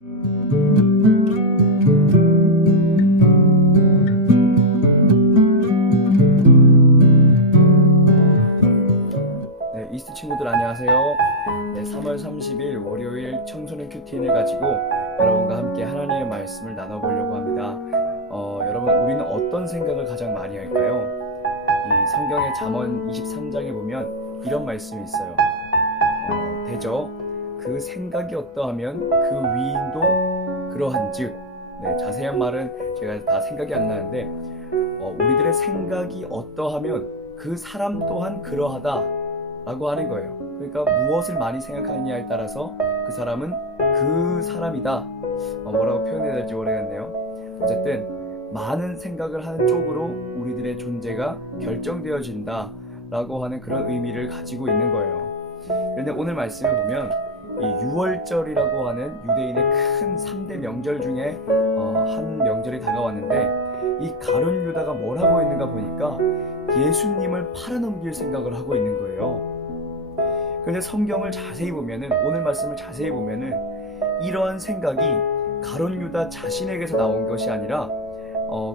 네, 이스트 친구들 안녕하세요. 네, 3월 30일 월요일 청소년 큐티인을 가지고 여러분과 함께 하나님의 말씀을 나눠보려고 합니다. 여러분, 우리는 어떤 생각을 가장 많이 할까요? 이 성경의 잠언 23장에 보면 이런 말씀이 있어요. 대저 그 생각이 어떠하면 그 위인도 그러한즉. 네, 자세한 말은 제가 다 생각이 안 나는데 우리들의 생각이 어떠하면 그 사람 또한 그러하다 라고 하는 거예요. 그러니까 무엇을 많이 생각하느냐에 따라서 그 사람은 그 사람이다. 뭐라고 표현해야 될지 모르겠네요. 어쨌든 많은 생각을 하는 쪽으로 우리들의 존재가 결정되어진다 라고 하는 그런 의미를 가지고 있는 거예요. 그런데 오늘 말씀을 보면 이 유월절이라고 하는 유대인의 큰 3대 명절 중에 한 명절이 다가왔는데, 이 가룟 유다가 뭘 하고 있는가 보니까 예수님을 팔아넘길 생각을 하고 있는 거예요. 그런데 성경을 자세히 보면은, 오늘 말씀을 자세히 보면은 이러한 생각이 가룟 유다 자신에게서 나온 것이 아니라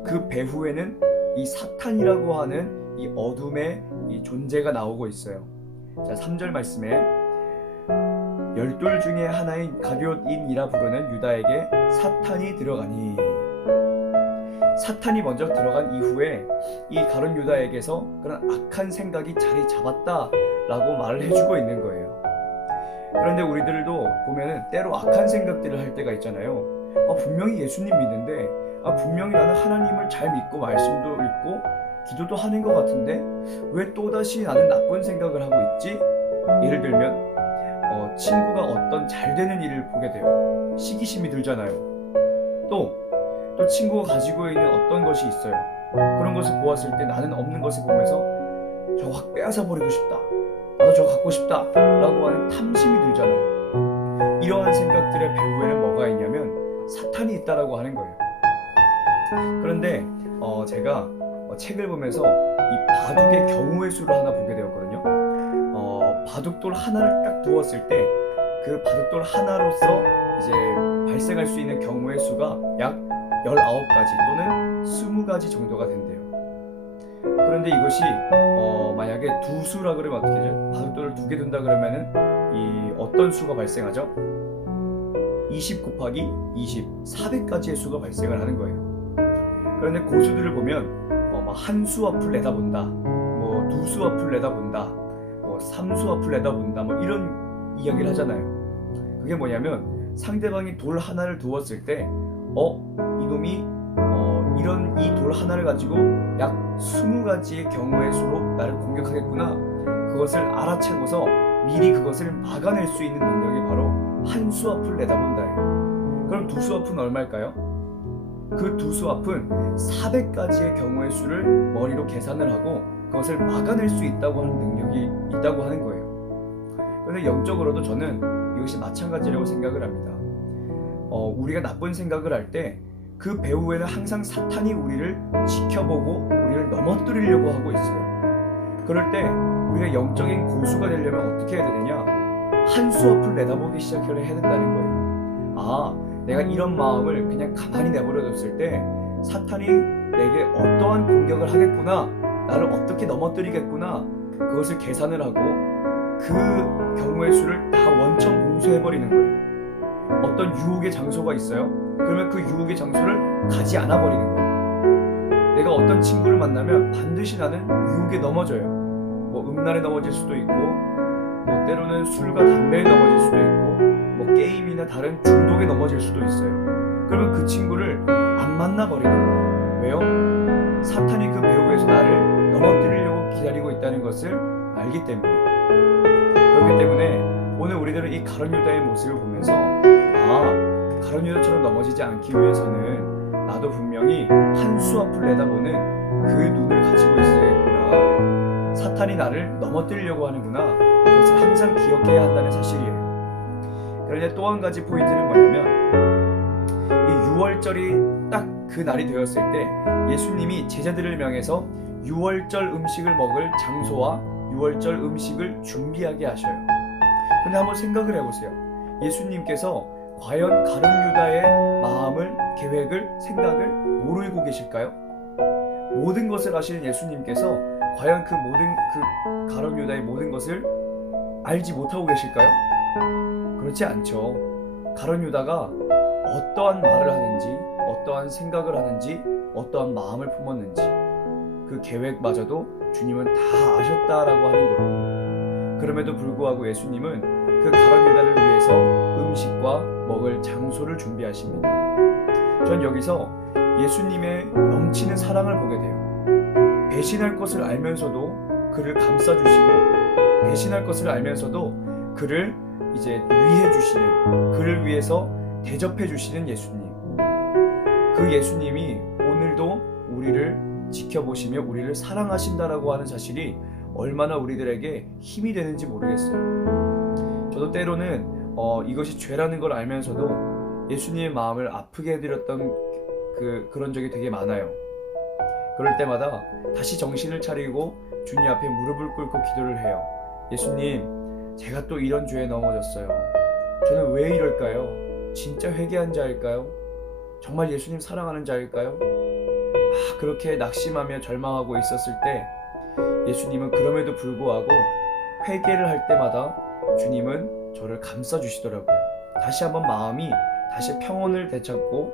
그 배후에는 이 사탄이라고 하는 이 어둠의 이 존재가 나오고 있어요. 자, 3절 말씀에 열둘 중에 하나인 가룟인이라 부르는 유다에게 사탄이 들어가니, 사탄이 먼저 들어간 이후에 이 가룟 유다에게서 그런 악한 생각이 자리 잡았다 라고 말을 해주고 있는 거예요. 그런데 우리들도 보면은 때로 악한 생각들을 할 때가 있잖아요. 분명히 예수님 믿는데, 분명히 나는 하나님을 잘 믿고 말씀도 읽고 기도도 하는 것 같은데 왜 또다시 나는 나쁜 생각을 하고 있지? 예를 들면 친구가 어떤 잘 되는 일을 보게 돼요. 시기심이 들잖아요. 또 친구가 가지고 있는 어떤 것이 있어요. 그런 것을 보았을 때 나는 없는 것을 보면서 저거 확 빼앗아 버리고 싶다, 나도 저거 갖고 싶다 라고 하는 탐심이 들잖아요. 이러한 생각들의 배후에는 뭐가 있냐면 사탄이 있다라고 하는 거예요. 그런데 제가 책을 보면서 이 바둑의 경우의 수를 하나 보게 되었거든요. 바둑돌 하나를 딱 두었을 때 그 바둑돌 하나로서 이제 발생할 수 있는 경우의 수가 약 19가지 또는 20가지 정도가 된대요. 그런데 이것이 만약에 두 수라 그러면 어떻게 되죠? 바둑돌을 2개 둔다 그러면은 이 어떤 수가 발생하죠? 20 곱하기 20, 400가지의 수가 발생을 하는 거예요. 그런데 고수들을 보면 한 수 앞을 내다본다, 두 수 앞을 내다본다, 3수 앞을 내다본다, 이런 이야기를 하잖아요. 그게 뭐냐면 상대방이 돌 하나를 두었을 때 이놈이 이런 이 돌 하나를 가지고 약 20가지의 경우의 수로 나를 공격하겠구나, 그것을 알아채고서 미리 그것을 막아낼 수 있는 능력이 바로 한 수 앞을 내다본다예요. 그럼 두 수 앞은 얼마일까요? 그 두 수 앞은 400가지의 경우의 수를 머리로 계산을 하고 그것을 막아낼 수 있다고 하는 능력이 있다고 하는 거예요. 그런데 영적으로도 저는 이것이 마찬가지라고 생각을 합니다. 우리가 나쁜 생각을 할 때 그 배후에는 항상 사탄이 우리를 지켜보고 우리를 넘어뜨리려고 하고 있어요. 그럴 때 우리가 영적인 고수가 되려면 어떻게 해야 되느냐? 한 수 앞을 내다보기 시작을 해야 된다는 거예요. 내가 이런 마음을 그냥 가만히 내버려뒀을 때 사탄이 내게 어떠한 공격을 하겠구나, 나를 어떻게 넘어뜨리겠구나, 그것을 계산을 하고 그 경우의 수를 다 원천 봉쇄해버리는 거예요. 어떤 유혹의 장소가 있어요. 그러면 그 유혹의 장소를 가지 않아 버리는 거예요. 내가 어떤 친구를 만나면 반드시 나는 유혹에 넘어져요. 음란에 넘어질 수도 있고, 때로는 술과 담배에 넘어질 수도 있고, 게임이나 다른 중독에 넘어질 수도 있어요. 그러면 그 친구를 안 만나버리는 거예요. 왜요? 사탄이 그 배후에서 나를 넘어뜨리려고 기다리고 있다는 것을 알기 때문에. 그렇기 때문에 오늘 우리들은 이 가룟 유다의 모습을 보면서 가룟 유다처럼 넘어지지 않기 위해서는 나도 분명히 한 수 앞을 내다보는 그 눈을 가지고 있어야겠구나, 사탄이 나를 넘어뜨리려고 하는구나, 그것을 항상 기억해야 한다는 사실이에요. 그런데 또 한 가지 포인트는 뭐냐면, 이 유월절이 딱 그 날이 되었을 때 예수님이 제자들을 명해서 유월절 음식을 먹을 장소와 유월절 음식을 준비하게 하셔요. 근데 한번 생각을 해보세요. 예수님께서 과연 가룟 유다의 마음을, 계획을, 생각을 모르고 계실까요? 모든 것을 아시는 예수님께서 과연 그 가룟 유다의 모든 것을 알지 못하고 계실까요? 그렇지 않죠. 가룟 유다가 어떠한 말을 하는지, 어떠한 생각을 하는지, 어떠한 마음을 품었는지 그 계획마저도 주님은 다 아셨다라고 하는 거예요. 그럼에도 불구하고 예수님은 그 가룟 유다를 위해서 음식과 먹을 장소를 준비하십니다. 전 여기서 예수님의 넘치는 사랑을 보게 돼요. 배신할 것을 알면서도 그를 감싸주시고, 배신할 것을 알면서도 그를 이제 위해 주시는, 그를 위해서 대접해 주시는 예수님. 그 예수님이 오늘도 우리를 지켜보시며 우리를 사랑하신다라고 하는 사실이 얼마나 우리들에게 힘이 되는지 모르겠어요. 저도 때로는 이것이 죄라는 걸 알면서도 예수님의 마음을 아프게 해드렸던 그런 적이 되게 많아요. 그럴 때마다 다시 정신을 차리고 주님 앞에 무릎을 꿇고 기도를 해요. 예수님, 제가 또 이런 죄에 넘어졌어요. 저는 왜 이럴까요? 진짜 회개한 자일까요? 정말 예수님 사랑하는 자일까요? 그렇게 낙심하며 절망하고 있었을 때 예수님은 그럼에도 불구하고 회개를 할 때마다 주님은 저를 감싸주시더라고요. 다시 한번 마음이 다시 평온을 되찾고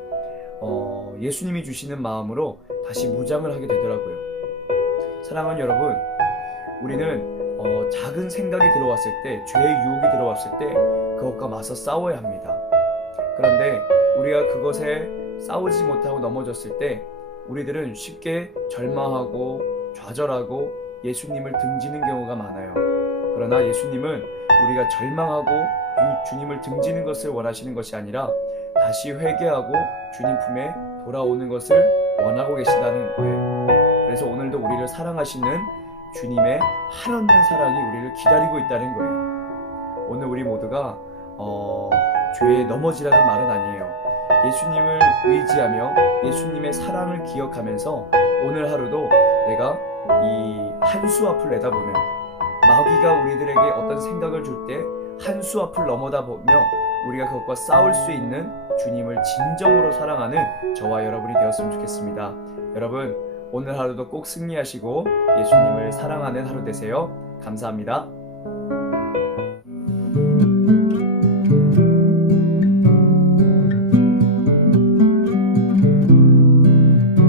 예수님이 주시는 마음으로 다시 무장을 하게 되더라고요. 사랑하는 여러분, 우리는 작은 생각이 들어왔을 때, 죄의 유혹이 들어왔을 때 그것과 맞서 싸워야 합니다. 그런데 우리가 그것에 싸우지 못하고 넘어졌을 때 우리들은 쉽게 절망하고 좌절하고 예수님을 등지는 경우가 많아요. 그러나 예수님은 우리가 절망하고 주님을 등지는 것을 원하시는 것이 아니라 다시 회개하고 주님 품에 돌아오는 것을 원하고 계시다는 거예요. 그래서 오늘도 우리를 사랑하시는 주님의 한없는 사랑이 우리를 기다리고 있다는 거예요. 오늘 우리 모두가 죄에 넘어지라는 말은 아니에요. 예수님을 의지하며 예수님의 사랑을 기억하면서 오늘 하루도 내가 이 한수 앞을 내다보는, 마귀가 우리들에게 어떤 생각을 줄 때 한수 앞을 넘어다 보며 우리가 그것과 싸울 수 있는 주님을 진정으로 사랑하는 저와 여러분이 되었으면 좋겠습니다. 여러분, 오늘 하루도 꼭 승리하시고 예수님을 사랑하는 하루 되세요. 감사합니다.